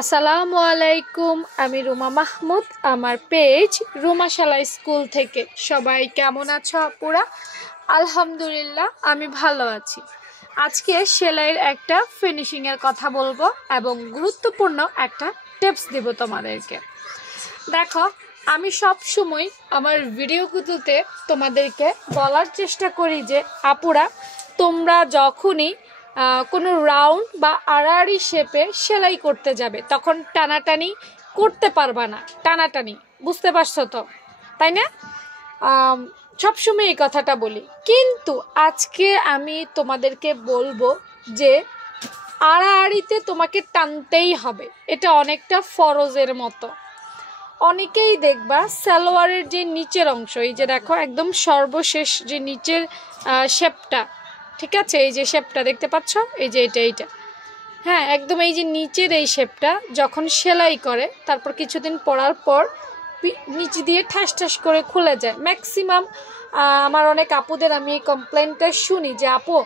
আসসালামু আলাইকুম। আমি রুমা মাহমুদ, আমার পেজ রুমা শালা স্কুল থেকে। সবাই কেমন আছো আপুরা? আলহামদুলিল্লাহ আমি ভালো আছি। আজকে সেলাইয়ের একটা ফিনিশিংয়ের কথা বলবো এবং গুরুত্বপূর্ণ একটা টিপস দিব তোমাদেরকে। দেখো, আমি সব সময় আমার ভিডিওগুলোতে তোমাদেরকে বলার চেষ্টা করি যে আপুরা, তোমরা যখনই কোনো রাউন্ড বা আড়াআড়ি শেপে সেলাই করতে যাবে তখন টানাটানি করতে পারবা না। টানাটানি বুঝতে পারছো তো, তাই না? সবসময় এই কথাটা বলি, কিন্তু আজকে আমি তোমাদেরকে বলবো যে আড়াআড়িতে তোমাকে টানতেই হবে। এটা অনেকটা ফরজের মতো। অনেকেই দেখবা সালোয়ারের যে নিচের অংশ, এই যে দেখো একদম সর্বশেষ যে নিচের শেপটা, ঠিক আছে, এই যে শেপটা দেখতে পাচ্ছ, এই যে এইটা, হ্যাঁ একদম এই যে নিচের এই শেপটা যখন সেলাই করে তারপর কিছুদিন পরার পর নিচে দিয়ে ঠাস ঠাস করে খুলে যায়। ম্যাক্সিমাম আমার অনেক আপুদের আমি এই কমপ্লেনটা শুনি যে আপু,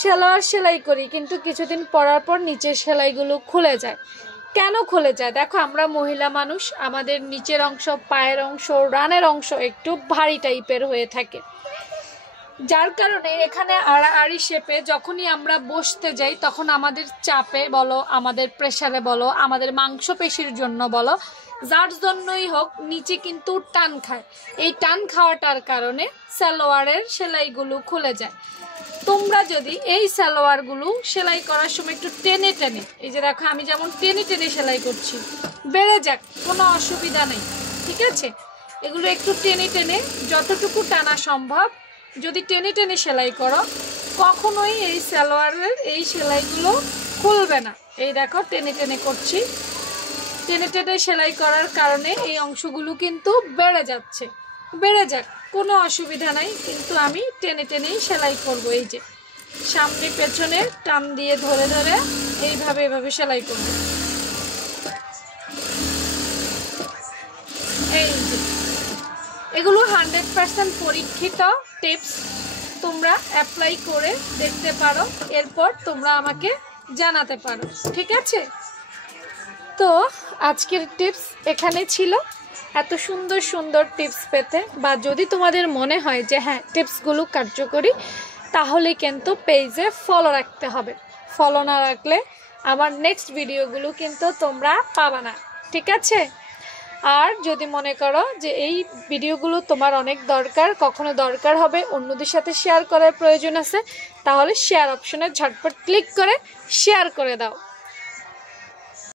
সালোয়ার সেলাই করি কিন্তু কিছুদিন পরার পর নিচের সেলাইগুলো খুলে যায়। কেন খুলে যায়? দেখো, আমরা মহিলা মানুষ, আমাদের নিচের অংশ, পায়ের অংশ, রানের অংশ একটু ভারী টাইপের হয়ে থাকে, যার কারণে এখানে আড়াআড়ি শেপে যখনই আমরা বসতে যাই তখন আমাদের চাপে বলো, আমাদের প্রেসারে বলো, আমাদের মাংসপেশির জন্য বলো, যার জন্যই হোক নিচে কিন্তু টান খায়। এই টান খাওয়াটার কারণে সালোয়ারের সেলাইগুলো খুলে যায়। তোমরা যদি এই সালোয়ারগুলো সেলাই করার সময় একটু টেনে টেনে, এই যে দেখো আমি যেমন টেনে টেনে সেলাই করছি, বেড়ে যাক, কোনো অসুবিধা নেই, ঠিক আছে? এগুলো একটু টেনে টেনে, যতটুকু টানা সম্ভব যদি টেনে টেনে সেলাই করো, কখনোই এই সালোয়ারের এই সেলাইগুলো খুলবে না। এই দেখো টেনে টেনে করছি, টেনে টেনে সেলাই করার কারণে এই অংশগুলো কিন্তু বেড়ে যাচ্ছে। বেড়ে যাক, কোনো অসুবিধা নাই, কিন্তু আমি টেনে টেনেই সেলাই করব। এই যে সামনে পেছনে টান দিয়ে ধরে ধরে এইভাবে এভাবে সেলাই করব। এই যে এগুলো 100% পরীক্ষিত টিপস, তোমরা অ্যাপ্লাই করে দেখতে পারো, এরপর তোমরা আমাকে জানাতে পারো, ঠিক আছে? তো আজকের টিপস এখানে ছিল। এত সুন্দর সুন্দর টিপস পেতে, বা যদি তোমাদের মনে হয় যে হ্যাঁ টিপসগুলো কার্যকরী, তাহলে কিন্তু পেজে ফলো রাখতে হবে। ফলো না রাখলে আমার নেক্সট ভিডিওগুলো কিন্তু তোমরা পাবা না, ঠিক আছে? আর যদি মনে করো যে এই ভিডিওগুলো তোমার অনেক দরকার, কখনো দরকার হবে, অন্যদের সাথে শেয়ার করার প্রয়োজন আছে, তাহলে শেয়ার অপশনে ঝটপট ক্লিক করে শেয়ার করে দাও।